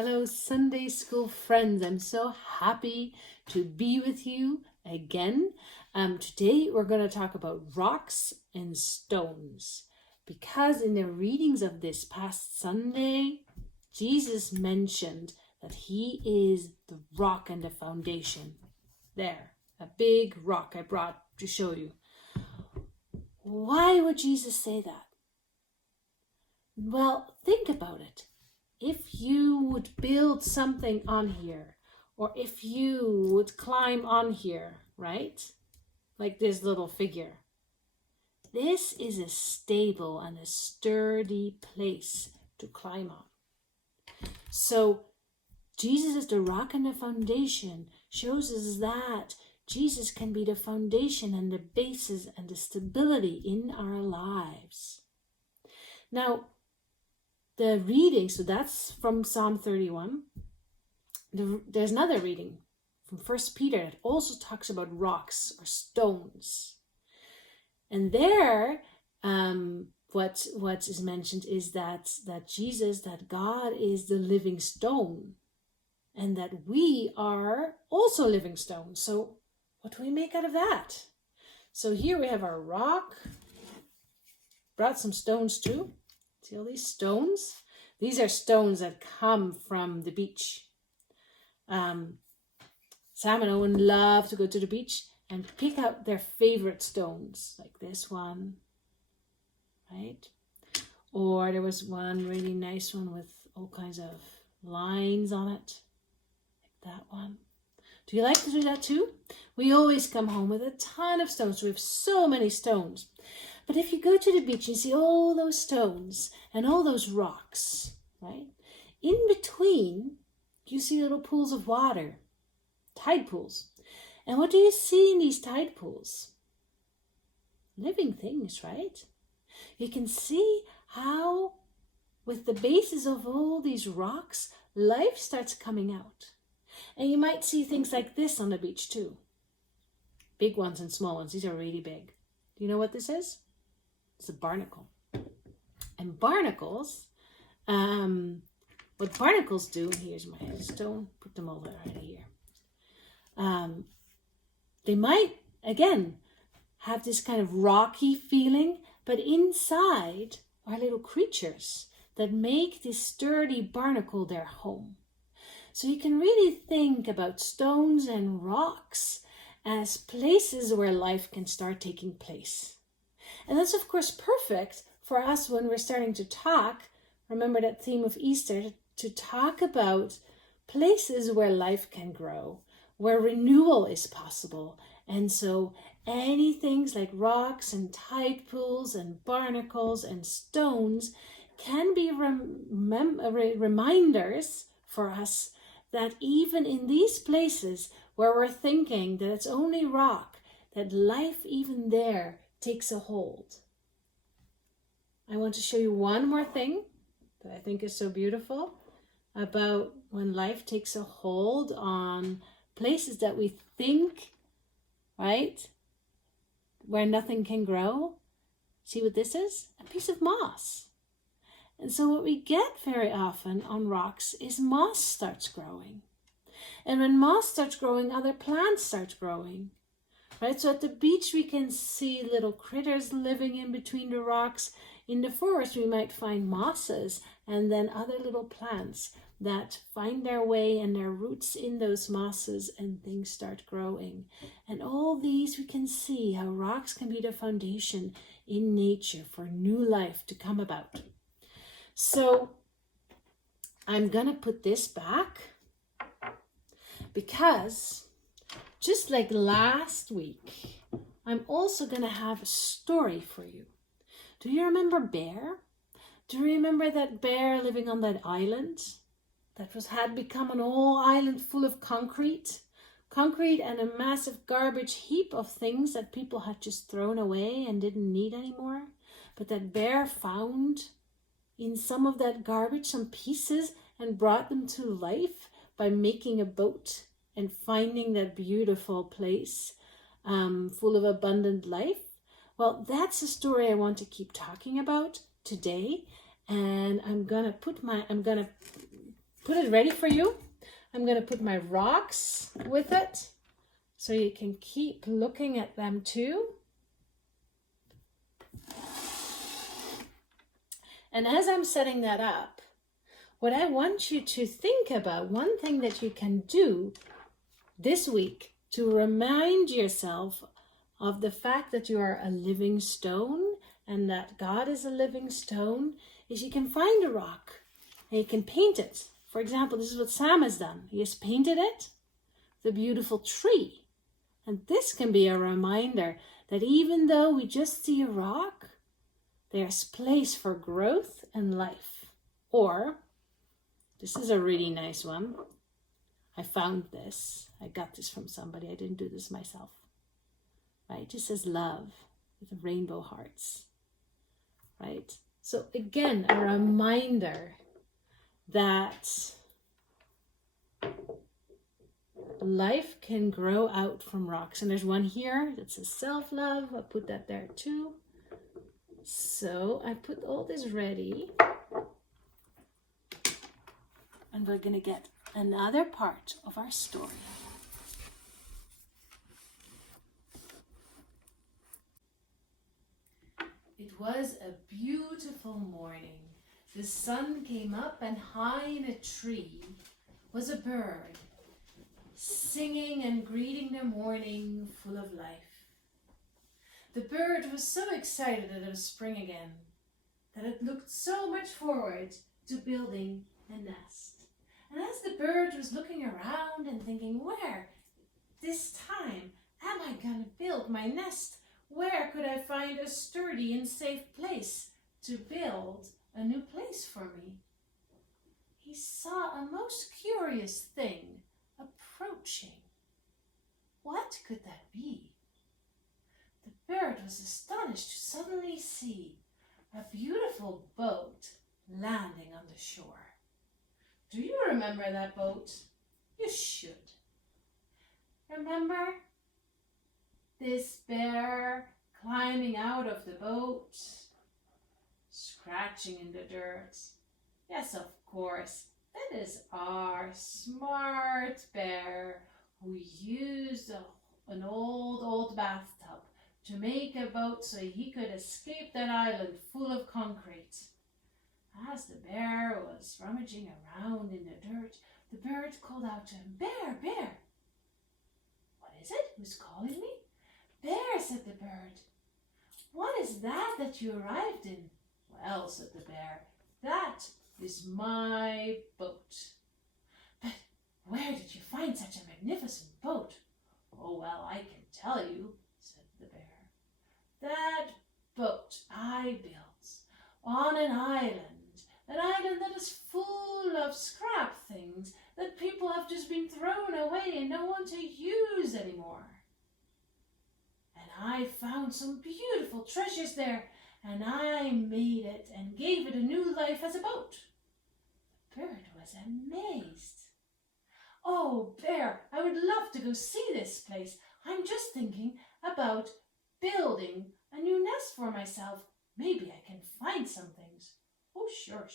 Hello, Sunday school friends. I'm so happy to be with you again. Today we're going to talk about rocks and stones because in the readings of this past Sunday, Jesus mentioned that he is the rock and the foundation. There, a big rock I brought to show you. Why would Jesus say that? Well, think about it. If you would build something on here, or if you would climb on here, right? Like this little figure. This is a stable and a sturdy place to climb on. So Jesus is the rock and the foundation, shows us that Jesus can be the foundation and the basis and the stability in our lives. Now, the reading, so that's from Psalm 31. There's another reading from 1 Peter that also talks about rocks or stones. And there, what is mentioned is that Jesus, that God is the living stone, and that we are also living stones. So what do we make out of that? So here we have our rock. Brought some stones too. See all these stones? These are stones that come from the beach. Sam and Owen love to go to the beach and pick out their favorite stones, like this one, right? Or there was one really nice one with all kinds of lines on it, like that one. Do you like to do that too? We always come home with a ton of stones. We have so many stones. But if you go to the beach and see all those stones and all those rocks, right? In between, you see little pools of water, tide pools. And what do you see in these tide pools? Living things, right? You can see how, with the basis of all these rocks, life starts coming out. And you might see things like this on the beach too. Big ones and small ones. These are really big. Do you know what this is? It's a barnacle. And barnacles, what barnacles do, here's my stone, put them all right here. They might, again, have this kind of rocky feeling, but inside are little creatures that make this sturdy barnacle their home. So you can really think about stones and rocks as places where life can start taking place. And that's, of course, perfect for us when we're starting to talk. Remember that theme of Easter, to talk about places where life can grow, where renewal is possible. And so any things like rocks and tide pools and barnacles and stones can be reminders for us that even in these places where we're thinking that it's only rock, that life even there takes a hold. I want to show you one more thing that I think is so beautiful about when life takes a hold on places that we think, right, where nothing can grow. See what this is? A piece of moss. And so what we get very often on rocks is moss starts growing. And when moss starts growing, other plants start growing. Right, so at the beach we can see little critters living in between the rocks. In the forest we might find mosses and then other little plants that find their way and their roots in those mosses, and things start growing. And all these we can see how rocks can be the foundation in nature for new life to come about. So I'm gonna put this back because just like last week, I'm also going to have a story for you. Do you remember Bear? Do you remember that bear living on that island that had become an whole island full of concrete and a massive garbage heap of things that people had just thrown away and didn't need anymore? But that bear found in some of that garbage some pieces and brought them to life by making a boat and finding that beautiful place full of abundant life. Well, that's a story I want to keep talking about today. And I'm gonna put it ready for you. I'm going to put my rocks with it so you can keep looking at them too. And as I'm setting that up, what I want you to think about, one thing that you can do this week to remind yourself of the fact that you are a living stone and that God is a living stone, is you can find a rock and you can paint it. For example, this is what Sam has done. He has painted it, the beautiful tree. And this can be a reminder that even though we just see a rock, there's place for growth and life. Or, this is a really nice one. I found this. I got this from somebody. I didn't do this myself. Right? It just says love with rainbow hearts. Right? So again, a reminder that life can grow out from rocks. And there's one here that says self-love. I'll put that there too. So I put all this ready. And we're going to get another part of our story. It was a beautiful morning. The sun came up, and high in a tree was a bird, singing and greeting the morning full of life. The bird was so excited that it was spring again, that it looked so much forward to building a nest. And as the bird was looking around and thinking, where this time am I going to build my nest? Where could I find a sturdy and safe place to build a new place for me? He saw a most curious thing approaching. What could that be? The bird was astonished to suddenly see a beautiful boat landing on the shore. Do you remember that boat? You should. Remember this bear climbing out of the boat, scratching in the dirt? Yes, of course. That is our smart bear who used an old bathtub to make a boat so he could escape that island full of concrete. As the bear was rummaging around in the dirt, the bird called out to him, "Bear, bear!" "What is it? Who's calling me?" "Bear," said the bird. "What is that you arrived in?" "Well," said the bear, "that is my boat." "But where did you find such a magnificent boat?" "Oh, well, I can tell you," said the bear. "That boat I built on an island that is full of scrap things that people have just been thrown away and don't want to use anymore. And I found some beautiful treasures there, and I made it and gave it a new life as a boat." The bird was amazed. "Oh, Bear, I would love to go see this place. I'm just thinking about building a new nest for myself. Maybe I can find some things." "Oh, sure,"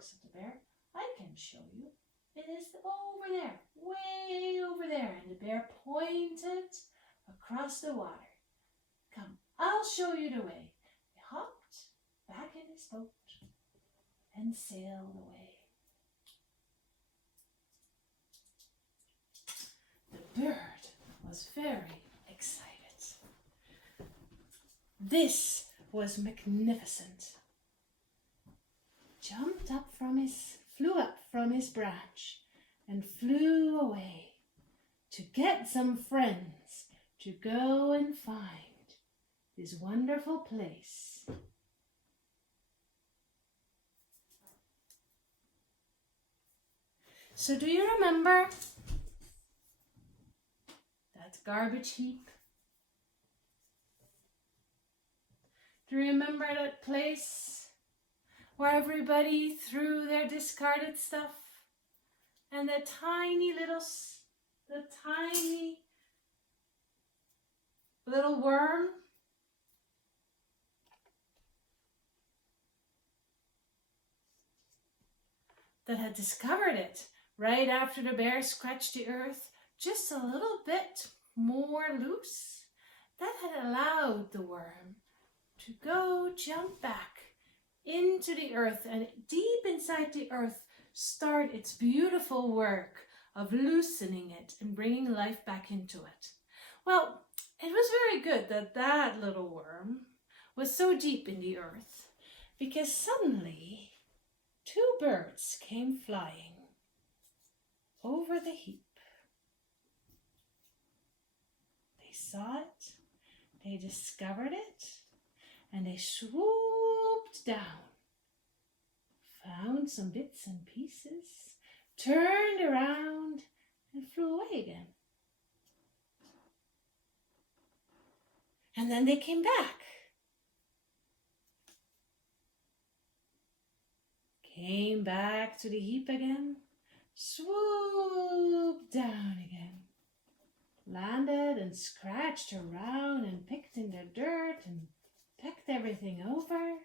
said the bear. "I can show you. It is over there, way over there." And the bear pointed across the water. "Come, I'll show you the way." He hopped back in his boat and sailed away. The bird was very excited. This was magnificent. Flew up from his branch and flew away to get some friends to go and find this wonderful place. So do you remember that garbage heap? Do you remember that place where everybody threw their discarded stuff? And the tiny little worm that had discovered it right after the bear scratched the earth just a little bit more loose, that had allowed the worm to go jump back into the earth and deep inside the earth start its beautiful work of loosening it and bringing life back into it. Well, it was very good that that little worm was so deep in the earth, because suddenly 2 birds came flying over the heap. They saw it, they discovered it, and they swooped down, found some bits and pieces, turned around, and flew away again. And then they came back. Came back to the heap again, swooped down again, landed and scratched around and picked in the dirt and pecked everything over,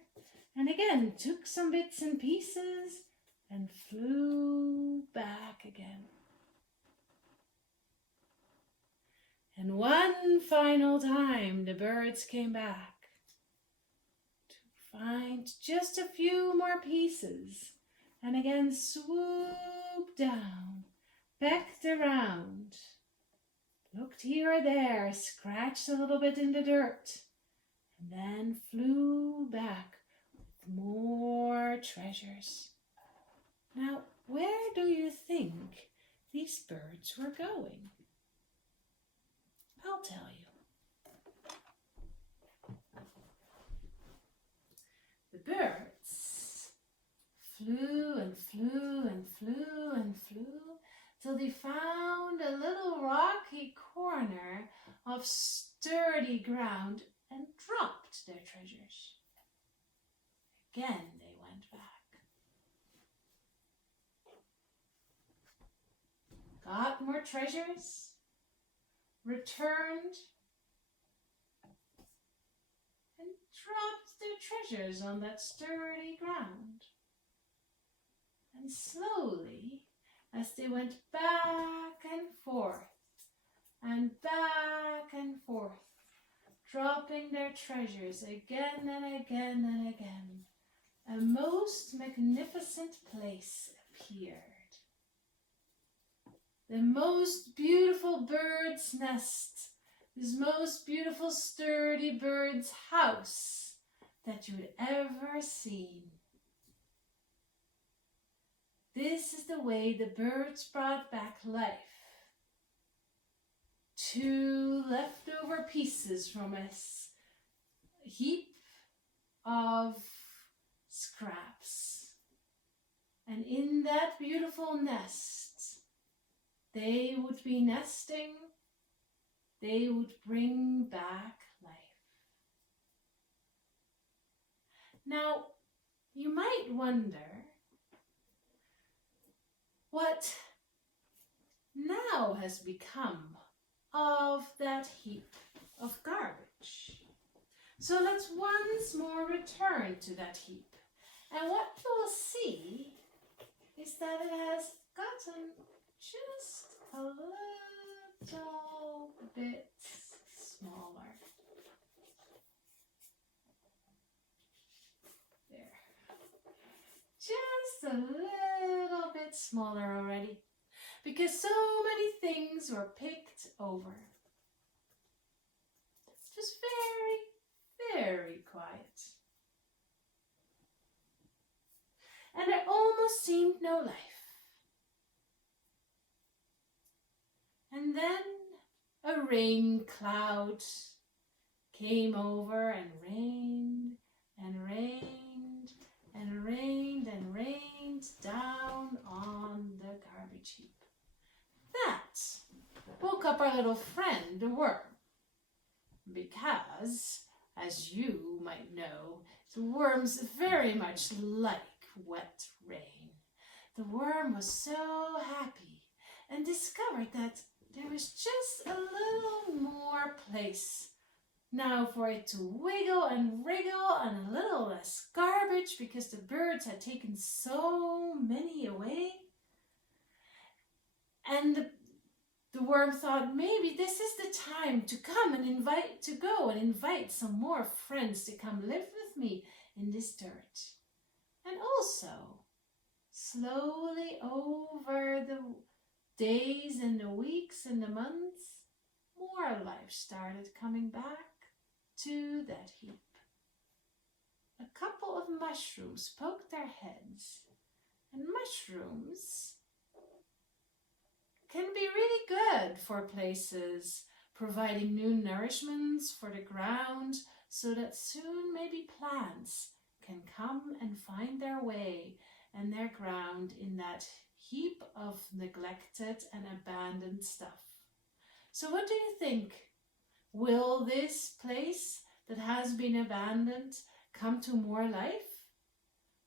and again took some bits and pieces and flew back again. And one final time the birds came back to find just a few more pieces, and again swooped down, pecked around, looked here or there, scratched a little bit in the dirt, and then flew back with more treasures. Now, where do you think these birds were going? I'll tell you. The birds flew and flew and flew and flew till they found a little rocky corner of sturdy ground and dropped their treasures. Again they went back. Got more treasures, returned, and dropped their treasures on that sturdy ground. And slowly, as they went back and forth, dropping their treasures again and again and again, a most magnificent place appeared. The most beautiful bird's nest, this most beautiful sturdy bird's house that you had ever seen. This is the way the birds brought back life. 2 leftover pieces from a heap of scraps. And in that beautiful nest, they would be nesting, they would bring back life. Now, you might wonder what now has become of that heap of garbage. So let's once more return to that heap. And what you'll see is that it has gotten just a little bit smaller. There. Just a little bit smaller already, because so many things were picked over. It's just very, very quiet. And there almost seemed no life. And then a rain cloud came over and rained and rained and rained and rained down on the garbage heap. That woke up our little friend, the worm, because, as you might know, the worms very much like wet rain. The worm was so happy and discovered that there was just a little more place now for it to wiggle and wriggle, and a little less garbage because the birds had taken so many away. And the worm thought, maybe this is the time to come and invite some more friends to come live with me in this dirt. And also, slowly over the days and the weeks and the months, more life started coming back to that heap. A couple of mushrooms poked their heads, and mushrooms can be really good for places, providing new nourishments for the ground so that soon maybe plants can come and find their way and their ground in that heap of neglected and abandoned stuff. So what do you think? Will this place that has been abandoned come to more life?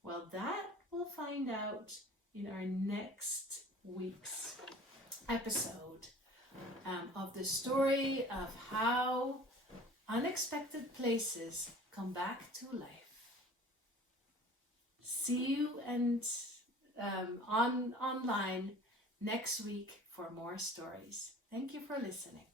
Well, that we'll find out in our next week's episode of the story of how unexpected places come back to life. See you and online next week for more stories. Thank you for listening.